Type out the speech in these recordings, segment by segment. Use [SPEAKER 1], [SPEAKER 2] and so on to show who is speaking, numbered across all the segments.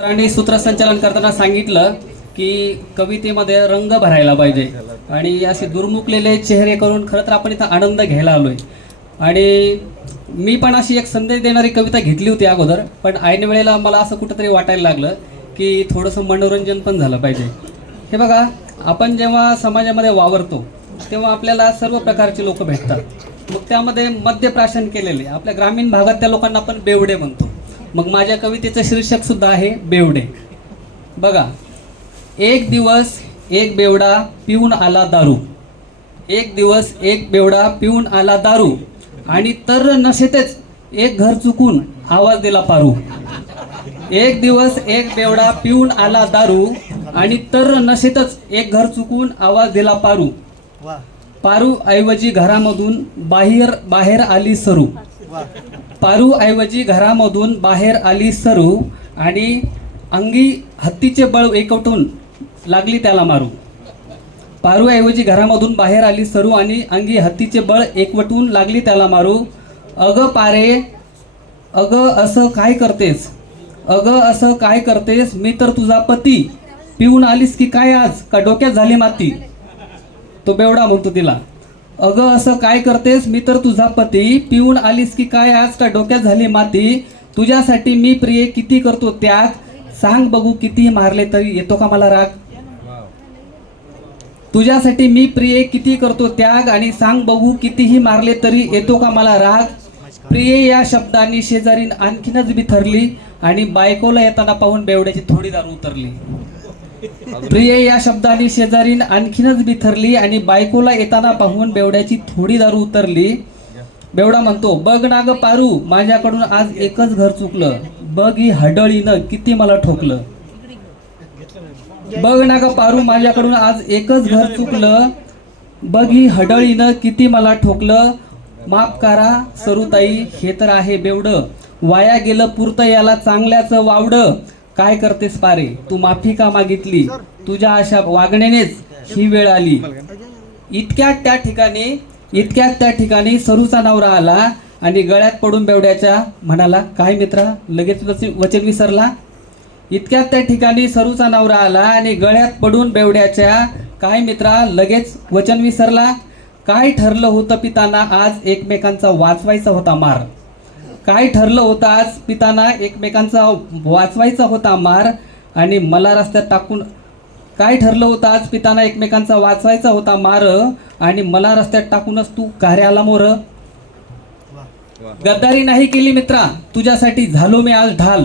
[SPEAKER 1] सरांनी सूत्रसंचालन करताना सांगितलं की कवितेमध्ये रंग भरायला पाहिजे. आणि असे दुर्मुखलेले चेहरे करून खरं तर आपण इथं आनंद घ्यायला आलोय. आणि मी पण अशी एक संदेश देणारी कविता घेतली होती अगोदर पण ऐन वेळेला मला असं कुठंतरी वाटायला लागलं की थोडंसं मनोरंजन पण झालं पाहिजे. हे बघा आपण जेव्हा समाजामध्ये वावरतो तेव्हा आपल्याला सर्व प्रकारचे लोक भेटतात. मग त्यामध्ये मद्यप्राशन केलेले आपल्या ग्रामीण भागात त्या लोकांना आपण बेवडे म्हणतो. मग माझ्या कवितेचं शीर्षक सुद्धा आहे बेवडे. बघा एक दिवस एक बेवडा पिऊन आला दारू. एक दिवस एक बेवडा पिऊन आला दारू. आणि तर नशेतच एक घर चुकून आवाज दिला पारू. एक दिवस एक बेवडा पिऊन आला दारू आणि तर नशेतच एक घर चुकून आवाज दिला पारू. पारू ऐवजी घरामधून बाहेर बाहेर आली सरू.
[SPEAKER 2] पारूऐवजी
[SPEAKER 1] पारू ऐवजी घरामधून बाहेर आली सरू आणि अंगी हत्तीचे बळ एकवटून लागली त्याला मारू पारू ऐवजी घरामधून बाहेर आली सरू आणि अंगी हत्तीचे बळ एकवटून लागली त्याला मारू. अग पारे अग असं काय करतेस? अग असं काय करतेस? मी तर तुझा पती. पिऊन आलीस की काय आज? का डोक्यात झाली माती? तो बेवडा म्हणतो तिला अगं असं काय करतेस? मी तर तुझा पती. पिऊन आलीस की काय? आज का डोक्यात झाली माती? तुझ्यासाठी मी प्रिय किती करतो त्याग सांग बघू किती मारले तरी येतो का मला राग? तुझ्यासाठी मी प्रिय किती करतो त्याग? आणि सांग बघू कितीही मारले तरी येतो का मला राग? प्रिय या शब्दांनी शेजारीन आणखीनच बिथरली आणि बायकोला येताना पाहून बेवड्याची थोडी दारू उतरली. प्रिय या शब्दांनी शेजारीन आणखीनच बिथरली आणि बायकोला येताना पाहून बेवड्याची थोडी दारू उतरली. बेवडा म्हणतो बघ ना ग पारू माझ्याकडून आज एकच घर चुकलं. बघ ही हडळीनं किती मला ठोकलं. बघ ना ग पारू माझ्याकडून आज एकच घर चुकलं. बघ ही हडळीनं किती मला ठोकलं. माफ करा सरुताई हे तर आहे बेवडं. वाया गेलं पुरतं याला चांगल्याचं वावडं. काय करतेस पारे? तू माफी का मागितली? तुझ्या अशा वागण्यानेच ही वेळ आली. इतक्यात त्या ठिकाणी इतक्यात त्या ठिकाणी सरूचा नवरा आला आणि गळ्यात पडून बेवड्याच्या म्हणाला काय मित्रा लगेच वच- वचन विसरला? इतक्यात त्या ठिकाणी सरूचा नवरा आला आणि गळ्यात पडून बेवड्याच्या काय मित्रा लगेच वचन विसरला? काय ठरलं होतं पिताना आज एकमेकांचा वाचवायचा होता मार? काय ठरलं होतं आज? पिताना एकमेकांचा वाचवायचा होता मार आणि मला रस्त्यात टाकून काय ठरलं होतं आज? पिताना एकमेकांचा वाचवायचा होता मार आणि मला रस्त्यात टाकूनच तू कार्याला मोर. गद्दारी नाही केली मित्रा तुझ्यासाठी झालो मी आज ढाल.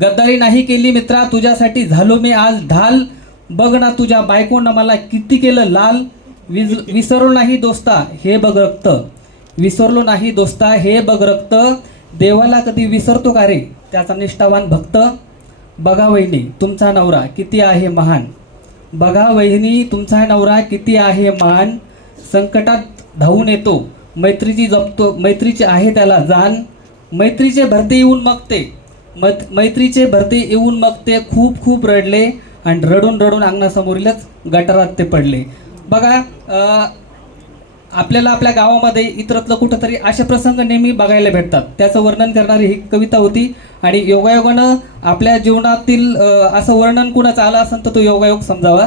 [SPEAKER 1] गद्दारी नाही केली मित्रा तुझ्यासाठी झालो मी आज ढाल. बघ ना तुझ्या बायकोनं मला किती केलं लाल. विज विसरलो नाही दोस्ता हे बघ रक्त. विसरलो नाही दोस्ता हे बघ रक्त. देवाला कधी विसरतो का रे? त्याचा निष्ठावान भक्त. बघा वहिनी तुमचा नवरा किती आहे महान. बघा वहिनी तुमचा नवरा किती आहे महान. संकटात धावून येतो. मैत्रीची जपतो मैत्रीची आहे त्याला जाण. मैत्रीचे भरते येऊन मग ते. मत मैत्रीचे भरते येऊन मग ते खूप खूप रडले. आणि रडून रडून अंगणासमोरीलच गटारात ते पडले. बघा आपल्याला आपल्या गावामध्ये इतरतलं कुठंतरी असे प्रसंग नेहमी बघायला भेटतात. त्याचं वर्णन करणारी ही कविता होती. आणि योगायोगानं आपल्या जीवनातील असं वर्णन कुणाचं आलं असेल तर तो योगायोग समजावा.